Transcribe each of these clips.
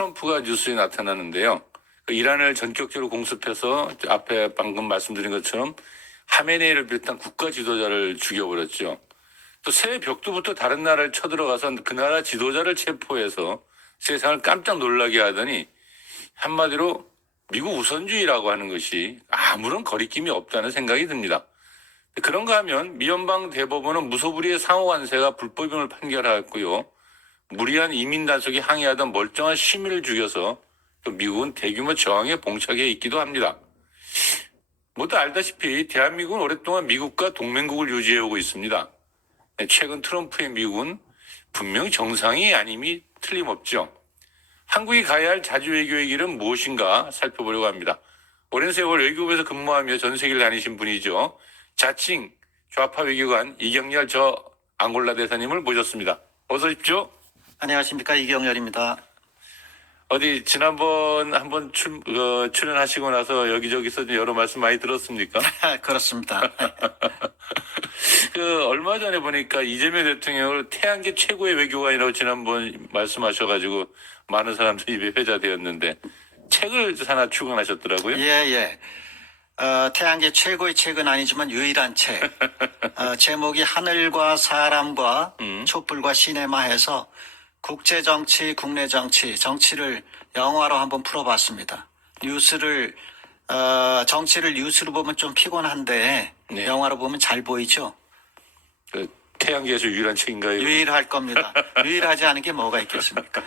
트럼프가 뉴스에 나타나는데요. 이란을 전격적으로 공습해서 앞에 방금 말씀드린 것처럼 하메네이를 비롯한 국가 지도자를 죽여버렸죠. 또 새해 벽두부터 다른 나라를 쳐들어가서 그 나라 지도자를 체포해서 세상을 깜짝 놀라게 하더니 한마디로 미국 우선주의라고 하는 것이 아무런 거리낌이 없다는 생각이 듭니다. 그런가 하면 미연방 대법원은 무소불위의 상호관세가 불법임을 판결하였고요. 무리한 이민 단속에 항의하던 멀쩡한 시민을 죽여서 또 미국은 대규모 저항에 봉착해 있기도 합니다. 모두 알다시피 대한민국은 오랫동안 미국과 동맹국을 유지해오고 있습니다. 최근 트럼프의 미국은 분명 정상이 아님이 틀림없죠. 한국이 가야 할 자주 외교의 길은 무엇인가 살펴보려고 합니다. 오랜 세월 외교부에서 근무하며 전 세계를 다니신 분이죠. 자칭 좌파 외교관 이경렬 저 앙골라 대사님을 모셨습니다. 어서 오십시오. 안녕하십니까, 이경렬입니다. 어디 지난번 한번 출연하시고 나서 여기저기서 여러 말씀 많이 들었습니까? 그렇습니다. 얼마 전에 보니까 이재명 대통령을 태양계 최고의 외교관이라고 지난번 말씀하셔가지고 많은 사람들이 입에 회자되었는데 책을 하나 출간하셨더라고요. 예. 태양계 최고의 책은 아니지만 유일한 책. 제목이 하늘과 사람과 촛불과 시네마 해서 국제정치, 국내정치, 정치를 영화로 한번 풀어봤습니다. 정치를 뉴스로 보면 좀 피곤한데 네. 영화로 보면 잘 보이죠? 태양계에서 유일한 책인가요? 유일할 겁니다. 유일하지 않은 게 뭐가 있겠습니까?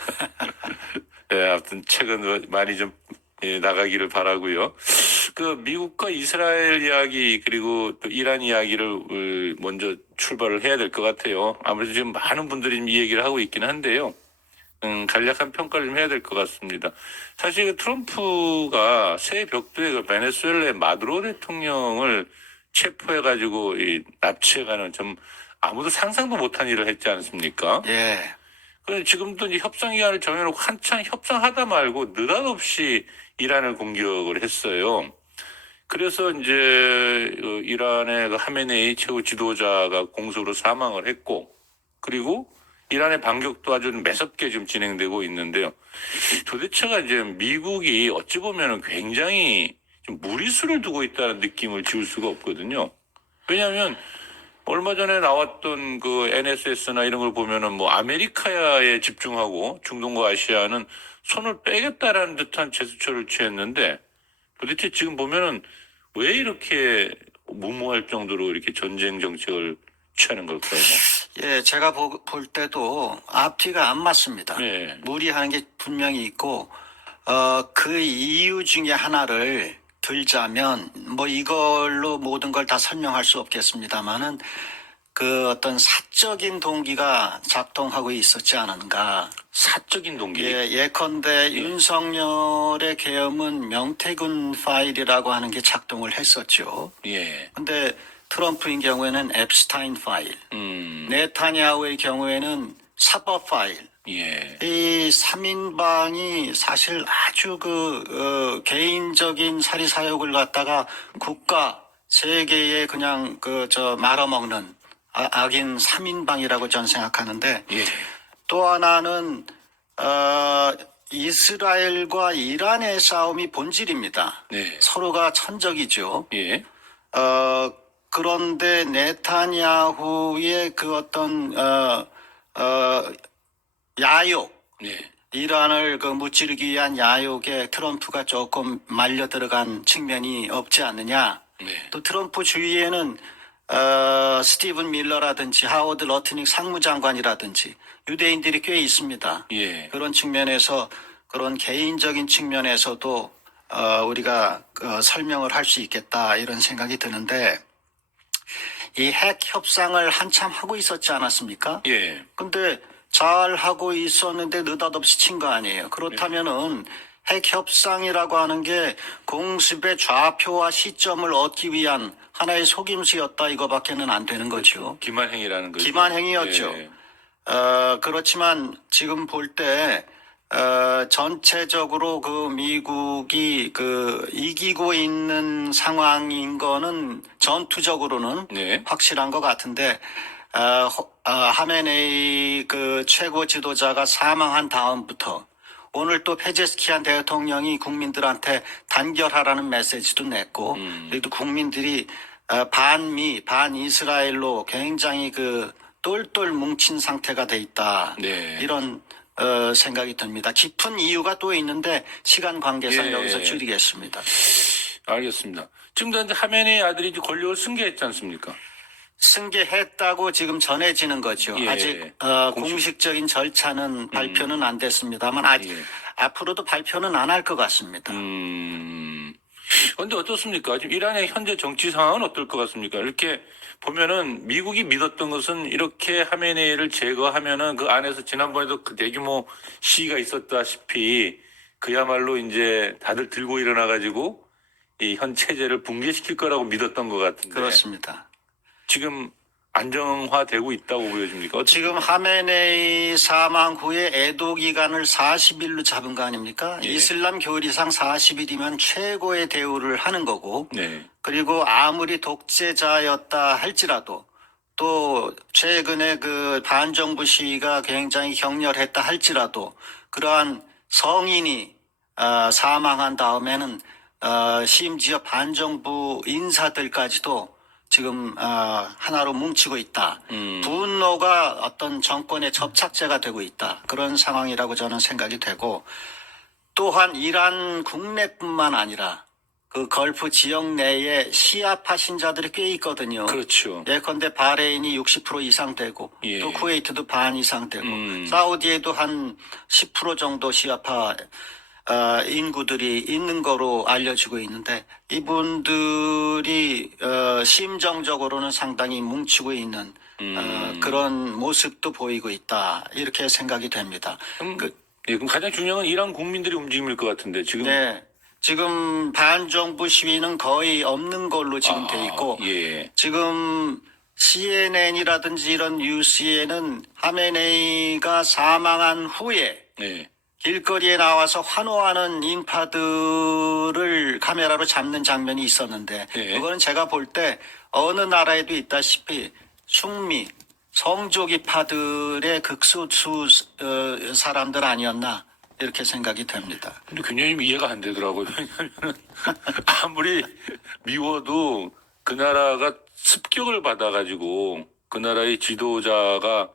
네, 아무튼 책은 많이 좀 나가기를 바라고요. 미국과 이스라엘 이야기 그리고 또 이란 이야기를 먼저 출발을 해야 될 것 같아요. 아무래도 지금 많은 분들이 이 얘기를 하고 있긴 한데요. 간략한 평가를 좀 해야 될 것 같습니다. 사실 트럼프가 새해 벽두에 베네수엘라의 마두로 대통령을 체포해가지고 납치해가는 좀 아무도 상상도 못한 일을 했지 않습니까? 예. 그런데 지금도 이제 협상기간을 정해놓고 한창 협상하다 말고 느닷없이 이란을 공격을 했어요. 그래서 이제 이란의 하메네이 최고 지도자가 공습으로 사망을 했고, 그리고 이란의 반격도 아주 매섭게 지금 진행되고 있는데요. 도대체가 이제 미국이 어찌 보면 굉장히 좀 무리수를 두고 있다는 느낌을 지울 수가 없거든요. 왜냐하면 얼마 전에 나왔던 NSS나 이런 걸 보면은 아메리카에 집중하고 중동과 아시아는 손을 빼겠다라는 듯한 제스처를 취했는데 도대체 지금 보면은 왜 이렇게 무모할 정도로 이렇게 전쟁 정책을 취하는 걸까요? 예, 제가 볼 때도 앞뒤가 안 맞습니다. 네. 무리하는 게 분명히 있고, 그 이유 중에 하나를 들자면, 이걸로 모든 걸 다 설명할 수 없겠습니다만은, 어떤 사적인 동기가 작동하고 있었지 않은가. 사적인 동기? 예컨대 윤석열의 계엄은 명태균 파일이라고 하는 게 작동을 했었죠. 예. 근데 트럼프인 경우에는 앱스타인 파일, 네타냐후의 경우에는 사법 파일. 예. 이 3인방이 사실 아주 개인적인 사리사욕을 갖다가 국가, 세계에 그냥 말아먹는 악인 3인방이라고 저는 생각하는데, 예. 또 하나는, 이스라엘과 이란의 싸움이 본질입니다. 네. 서로가 천적이죠. 예. 그런데 네타냐후의 야욕, 예. 이란을 무찌르기 위한 야욕에 트럼프가 조금 말려 들어간 측면이 없지 않느냐. 네. 또 트럼프 주위에는 스티븐 밀러라든지 하워드 러트닉 상무장관이라든지 유대인들이 꽤 있습니다. 예. 그런 측면에서 그런 개인적인 측면에서도 우리가 설명을 할 수 있겠다 이런 생각이 드는데 이 핵 협상을 한참 하고 있었지 않았습니까? 예. 근데 잘 하고 있었는데 느닷없이 친 거 아니에요. 그렇다면은 핵 협상이라고 하는 게 공습의 좌표와 시점을 얻기 위한 하나의 속임수였다 이거밖에는 안 되는 거죠. 기만행위라는 거죠. 기만행위였죠. 예. 그렇지만 지금 볼 때 전체적으로 미국이 이기고 있는 상황인 거는 전투적으로는 네. 확실한 것 같은데 하메네이 최고 지도자가 사망한 다음부터 오늘 또 페제스키안 대통령이 국민들한테 단결하라는 메시지도 냈고 그리고 국민들이 반미, 반이스라엘로 굉장히 그 똘똘 뭉친 상태가 돼 있다. 네. 이런 생각이 듭니다. 깊은 이유가 또 있는데 시간 관계상 예. 여기서 줄이겠습니다. 알겠습니다. 지금도 이제 하메네이 아들이 이제 권력을 승계했지 않습니까? 승계했다고 지금 전해지는 거죠. 예. 아직 공식적인 절차는 발표는 안 됐습니다만 예. 앞으로도 발표는 안 할 것 같습니다. 그런데 어떻습니까? 지금 이란의 현재 정치 상황은 어떨 것 같습니까? 이렇게 보면은 미국이 믿었던 것은 이렇게 하메네이를 제거하면은 그 안에서 지난번에도 그 대규모 시위가 있었다시피 그야말로 이제 다들 들고 일어나가지고 이 현 체제를 붕괴시킬 거라고 믿었던 것 같은데 그렇습니다. 지금 안정화되고 있다고 보여집니까? 어떻습니까? 지금 하메네이 사망 후에 애도 기간을 40일로 잡은 거 아닙니까? 예. 이슬람 교리상 40일이면 최고의 대우를 하는 거고 네. 그리고 아무리 독재자였다 할지라도 또 최근에 그 반정부 시위가 굉장히 격렬했다 할지라도 그러한 성인이 사망한 다음에는 심지어 반정부 인사들까지도 지금 하나로 뭉치고 있다. 분노가 어떤 정권의 접착제가 되고 있다. 그런 상황이라고 저는 생각이 되고 또한 이란 국내뿐만 아니라 그 걸프 지역 내에 시아파 신자들이 꽤 있거든요. 그렇죠. 예컨대 바레인이 60% 이상 되고 예. 또 쿠웨이트도 반 이상 되고 사우디에도 한 10% 정도 시아파 인구들이 있는 거로 알려지고 있는데 이분들이 심정적으로는 상당히 뭉치고 있는 그런 모습도 보이고 있다. 이렇게 생각이 됩니다. 그럼 가장 중요한 건 이란 국민들의 움직임일 것 같은데 지금 네. 지금 반정부 시위는 거의 없는 걸로 지금 돼 있고 예. 지금 CNN이라든지 이런 뉴스에는 하메네이가 사망한 후에 네. 길거리에 나와서 환호하는 인파들을 카메라로 잡는 장면이 있었는데 네. 그거는 제가 볼 때 어느 나라에도 있다시피 숙미, 성조기파들의 극소수 사람들 아니었나 이렇게 생각이 됩니다. 근데 굉장히 이해가 안 되더라고요. 왜냐하면 아무리 미워도 그 나라가 습격을 받아가지고 그 나라의 지도자가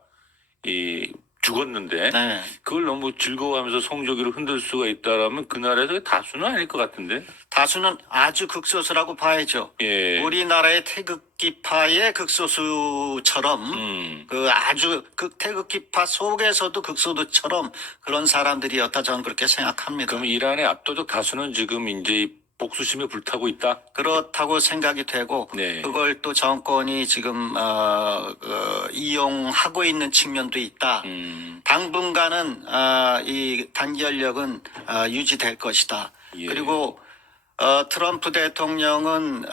죽었는데 네. 그걸 너무 즐거워하면서 성조기를 흔들 수가 있다라면 그 나라에서 다수는 아닐 것 같은데. 다수는 아주 극소수라고 봐야죠. 예. 우리나라의 태극기파의 극소수처럼 그 아주 태극기파 속에서도 극소수처럼 그런 사람들이었다 저는 그렇게 생각합니다. 그럼 이란의 압도적 다수는 지금 이제 복수심에 불타고 있다. 그렇다고 생각이 되고 네. 그걸 또 정권이 지금 이용하고 있는 측면도 있다. 당분간은 이 단결력은 유지될 것이다. 예. 그리고 트럼프 대통령은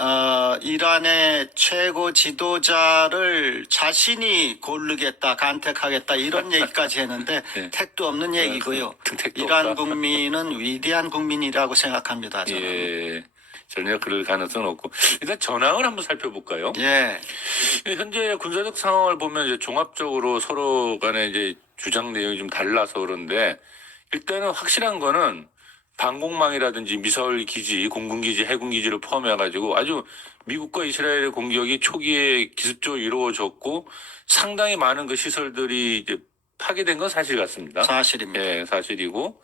이란의 최고 지도자를 자신이 고르겠다, 간택하겠다 이런 얘기까지 했는데 네. 택도 없는 얘기고요. 택도 이란 없다. 국민은 위대한 국민이라고 생각합니다. 저는. 예. 전혀 그럴 가능성은 없고 일단 전황을 한번 살펴볼까요? 예. 현재 군사적 상황을 보면 이제 종합적으로 서로 간에 이제 주장 내용이 좀 달라서 그런데 일단은 확실한 거는 방공망이라든지 미사일 기지, 공군 기지, 해군 기지를 포함해가지고 아주 미국과 이스라엘의 공격이 초기에 기습적으로 이루어졌고 상당히 많은 그 시설들이 이제 파괴된 건 사실 같습니다. 사실입니다. 예, 사실이고.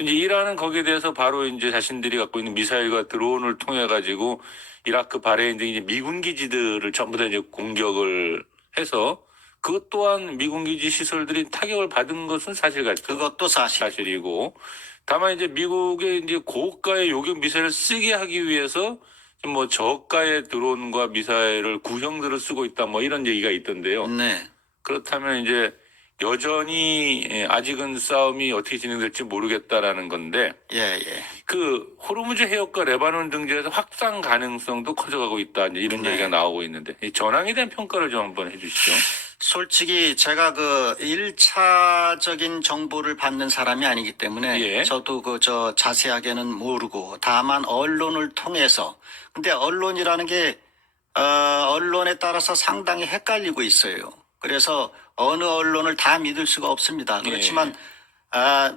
이제 이란은 거기에 대해서 바로 이제 자신들이 갖고 있는 미사일과 드론을 통해 가지고 이라크, 바레인 등 이제 미군 기지들을 전부 다 이제 공격을 해서 그것 또한 미군 기지 시설들이 타격을 받은 것은 사실 같죠. 그것도 사실이고. 다만 이제 미국의 이제 고가의 요격 미사일을 쓰게 하기 위해서 뭐 저가의 드론과 미사일을 구형들을 쓰고 있다 뭐 이런 얘기가 있던데요. 네. 그렇다면 이제 여전히 아직은 싸움이 어떻게 진행될지 모르겠다라는 건데 예, 예. 그 호르무즈 해협과 레바논 등지에서 확산 가능성도 커져가고 있다 이제 이런 네. 얘기가 나오고 있는데 이 전황에 대한 평가를 좀 한번 해주시죠. 솔직히 제가 그 1차적인 정보를 받는 사람이 아니기 때문에 예. 저도 자세하게는 모르고 다만 언론을 통해서 근데 언론이라는 게 언론에 따라서 상당히 헷갈리고 있어요. 그래서 어느 언론을 다 믿을 수가 없습니다. 그렇지만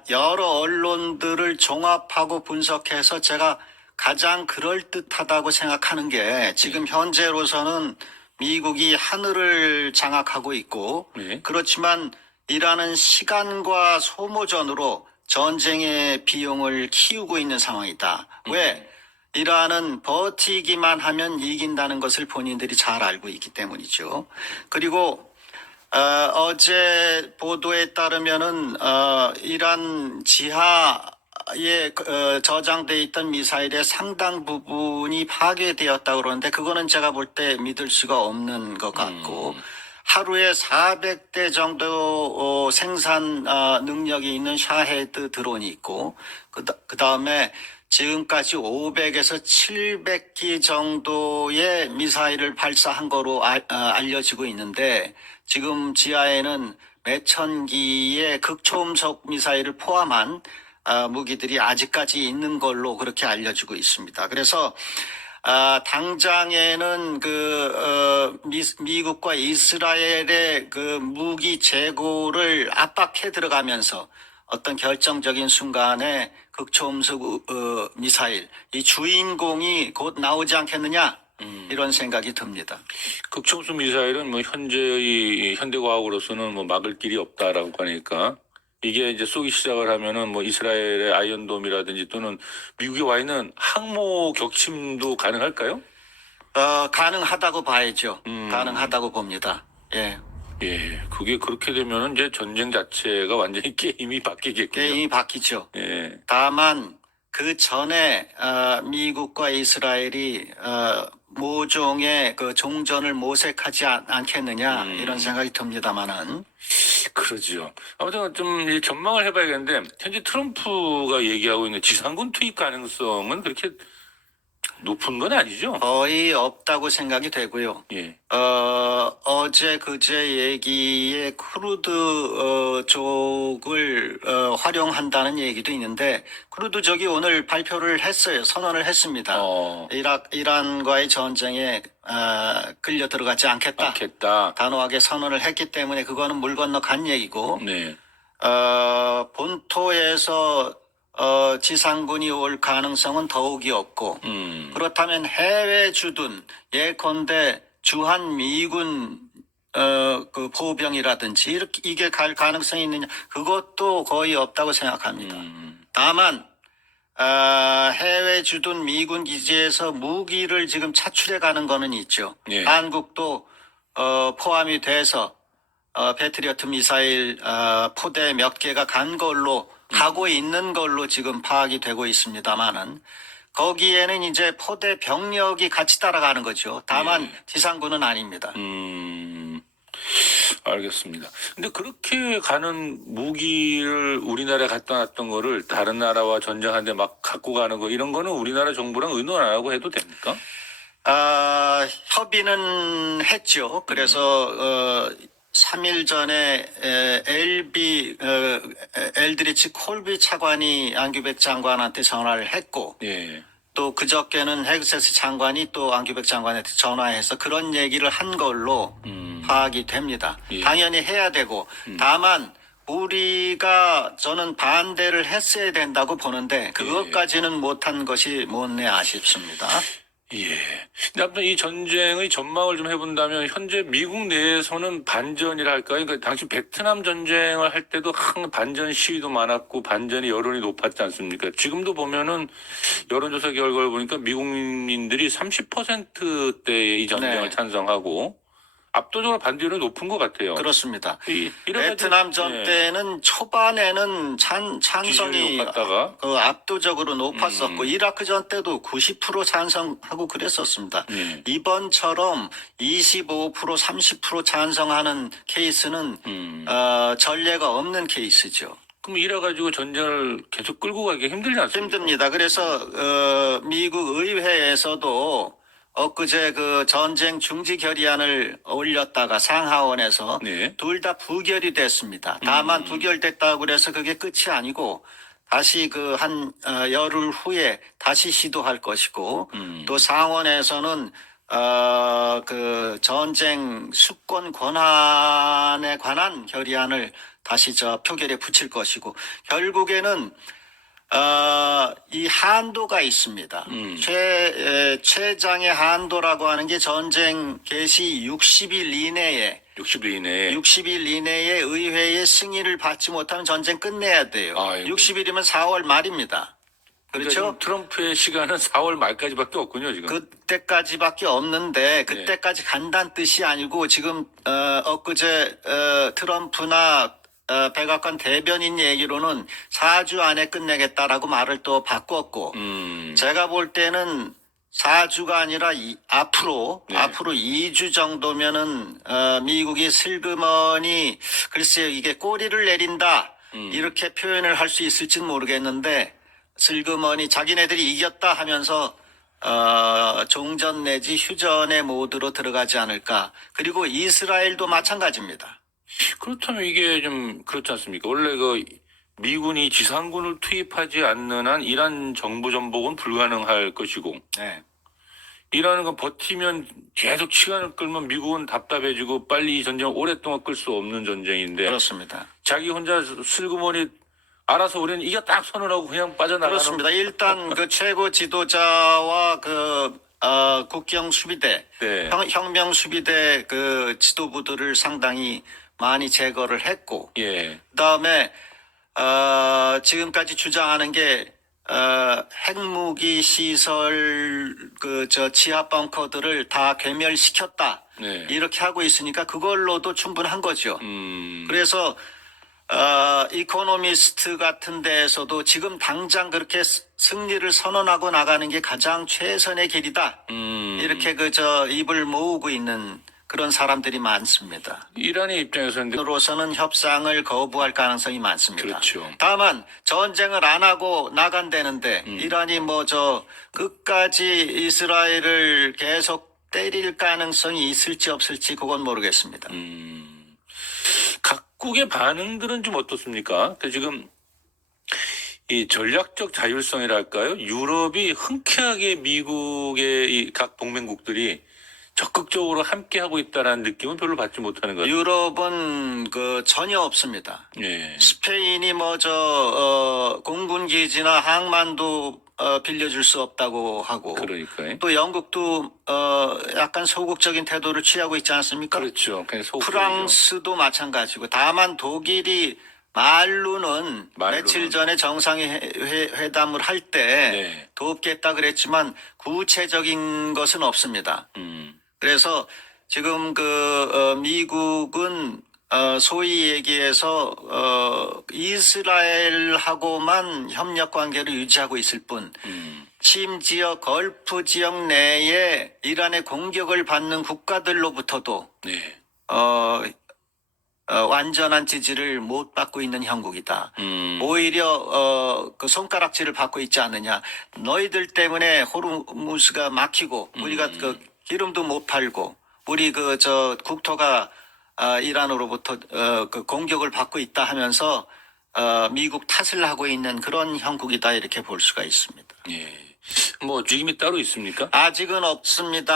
여러 언론들을 종합하고 분석해서 제가 가장 그럴듯하다고 생각하는 게 지금 현재로서는 미국이 하늘을 장악하고 있고 네. 그렇지만 이라는 시간과 소모전으로 전쟁의 비용을 키우고 있는 상황이다. 왜? 이란은 버티기만 하면 이긴다는 것을 본인들이 잘 알고 있기 때문이죠. 그리고 어제 보도에 따르면은 이란 지하에 저장돼 있던 미사일의 상당 부분이 파괴되었다 그러는데 그거는 제가 볼 때 믿을 수가 없는 것 같고 하루에 400대 정도 생산 능력이 있는 샤헤드 드론이 있고 그 다음에 지금까지 500에서 700기 정도의 미사일을 발사한 거로 알려지고 있는데 지금 지하에는 몇천 기의 극초음속 미사일을 포함한 무기들이 아직까지 있는 걸로 그렇게 알려지고 있습니다. 그래서 당장에는 미국과 이스라엘의 그 무기 재고를 압박해 들어가면서 어떤 결정적인 순간에 극초음속 미사일 이 주인공이 곧 나오지 않겠느냐 이런 생각이 듭니다. 극초음속 미사일은 뭐 현재의 현대과학으로서는 뭐 막을 길이 없다라고 하니까 이게 이제 쏘기 시작을 하면은 뭐 이스라엘의 아이언돔이라든지 또는 미국에 와 있는 항모 격침도 가능할까요? 가능하다고 봐야죠. 가능하다고 봅니다. 예. 예, 그게 그렇게 되면은 이제 전쟁 자체가 완전히 게임이 바뀌겠군요. 게임이 바뀌죠. 예. 다만 그 전에 미국과 이스라엘이 모종의 그 종전을 모색하지 않겠느냐 이런 생각이 듭니다만은 그러죠. 아무튼 좀 이제 전망을 해봐야겠는데 현재 트럼프가 얘기하고 있는 지상군 투입 가능성은 그렇게 높은 건 아니죠? 거의 없다고 생각이 되고요. 예. 어제 그제 얘기에 크루드족을 활용한다는 얘기도 있는데 크루드족이 오늘 발표를 했어요. 선언을 했습니다. 이란과의 전쟁에 끌려 들어가지 않겠다. 단호하게 선언을 했기 때문에 그거는 물 건너 간 얘기고 네. 본토에서 지상군이 올 가능성은 더욱이 없고 그렇다면 해외 주둔 예컨대 주한 미군 그 보병이라든지 이게 갈 가능성이 있느냐 그것도 거의 없다고 생각합니다. 다만 해외 주둔 미군 기지에서 무기를 지금 차출해 가는 거는 있죠. 예. 한국도 포함이 돼서 패트리어트 미사일 포대 몇 개가 간 걸로 가고 있는 걸로 지금 파악이 되고 있습니다만은 거기에는 이제 포대 병력이 같이 따라가는 거죠. 다만 지상군은 아닙니다. 알겠습니다. 근데 그렇게 가는 무기를 우리나라에 갖다 놨던 거를 다른 나라와 전쟁하는데 막 갖고 가는 거 이런 거는 우리나라 정부랑 의논 안 하고 해도 됩니까? 협의는 했죠. 그래서 3일 전에 엘드리치 콜비 차관이 안규백 장관한테 전화를 했고 예. 또 그저께는 헤그세스 장관이 또 안규백 장관한테 전화해서 그런 얘기를 한 걸로 파악이 됩니다. 예. 당연히 해야 되고 다만 우리가 저는 반대를 했어야 된다고 보는데 그것까지는 못한 것이 못내 아쉽습니다. 예. 근데 아무튼 이 전쟁의 전망을 좀 해본다면 현재 미국 내에서는 반전이라 할까요? 그러니까 당시 베트남 전쟁을 할 때도 항상 반전 시위도 많았고 반전의 여론이 높았지 않습니까? 지금도 보면은 여론조사 결과를 보니까 미국민들이 30%대의 이 전쟁을 찬성하고 압도적으로 반대율은 높은 것 같아요. 그렇습니다. 이래가지고, 베트남 전 때는 초반에는 찬성이 압도적으로 높았었고 이라크 전 때도 90% 찬성하고 그랬었습니다. 이번처럼 25% 30% 찬성하는 케이스는 전례가 없는 케이스죠. 그럼 이래가지고 전쟁을 계속 끌고 가기 힘들지 않습니까? 힘듭니다. 그래서 미국 의회에서도 엊그제 그 전쟁 중지 결의안을 올렸다가 상하원에서 둘 다 부결이 됐습니다. 다만 부결됐다고 그래서 그게 끝이 아니고 다시 그 한 열흘 후에 다시 시도할 것이고 또 상원에서는 그 전쟁 수권 권한에 관한 결의안을 다시 표결에 붙일 것이고 결국에는 이 한도가 있습니다. 최장의 한도라고 하는 게 전쟁 개시 60일 이내에 60일 이내에 의회의 승인을 받지 못하면 전쟁 끝내야 돼요. 아이고. 60일이면 4월 말입니다. 그렇죠? 그러니까 트럼프의 시간은 4월 말까지밖에 없군요, 지금. 그때까지밖에 없는데 그때까지 간다는 뜻이 아니고 지금 엊그제 트럼프나 백악관 대변인 얘기로는 4주 안에 끝내겠다라고 말을 또 바꿨고 제가 볼 때는 4주가 아니라 앞으로 2주 정도면은 미국이 슬그머니 글쎄요 이게 꼬리를 내린다 이렇게 표현을 할 수 있을지는 모르겠는데 슬그머니 자기네들이 이겼다 하면서 종전 내지 휴전의 모드로 들어가지 않을까. 그리고 이스라엘도 마찬가지입니다. 그렇다면 이게 좀 그렇지 않습니까? 원래 미군이 지상군을 투입하지 않는 한 이란 정부 전복은 불가능할 것이고 네. 이라는 건 버티면 계속 시간을 끌면 미국은 답답해지고 빨리 이 전쟁을 오랫동안 끌 수 없는 전쟁인데 그렇습니다. 자기 혼자 슬그머니 알아서 우리는 이겼다 딱 선언하고 그냥 빠져나가는. 그렇습니다. 일단 그 최고 지도자와 국경 수비대, 네. 혁명 수비대 그 지도부들을 상당히 많이 제거를 했고, 예. 그다음에 지금까지 주장하는 게 핵무기 시설 지하 벙커들을 다 괴멸시켰다. 네. 이렇게 하고 있으니까 그걸로도 충분한 거죠. 그래서 이코노미스트 같은 데에서도 지금 당장 그렇게 승리를 선언하고 나가는 게 가장 최선의 길이다. 이렇게 입을 모으고 있는 그런 사람들이 많습니다. 이란의 입장에서는 로서는 협상을 거부할 가능성이 많습니다. 그렇죠. 다만 전쟁을 안 하고 나간다는데 이란이 끝까지 이스라엘을 계속 때릴 가능성이 있을지 없을지 그건 모르겠습니다. 각국의 반응들은 좀 어떻습니까? 지금 이 전략적 자율성이랄까요? 유럽이 흔쾌하게 미국의 이 각 동맹국들이 적극적으로 함께하고 있다는 느낌은 별로 받지 못하는 것 같아요. 유럽은 전혀 없습니다. 예. 스페인이 공군 기지나 항만도 빌려줄 수 없다고 하고 그러니까요. 또 영국도 약간 소극적인 태도를 취하고 있지 않습니까? 그렇죠. 그냥 프랑스도 마찬가지고 다만 독일이 말로는 며칠 전에 정상회담을 할 때 네. 돕겠다 그랬지만 구체적인 것은 없습니다. 그래서 지금 미국은 소위 얘기해서 이스라엘하고만 협력 관계를 유지하고 있을 뿐 심지어 걸프 지역 내에 이란의 공격을 받는 국가들로부터도 네. 완전한 지지를 못 받고 있는 형국이다. 오히려 손가락질을 받고 있지 않느냐. 너희들 때문에 호르무즈가 막히고 우리가 기름도 못 팔고 우리 국토가 이란으로부터 공격을 받고 있다 하면서 미국 탓을 하고 있는 그런 형국이다 이렇게 볼 수가 있습니다. 예. 뭐 주임이 따로 있습니까? 아직은 없습니다.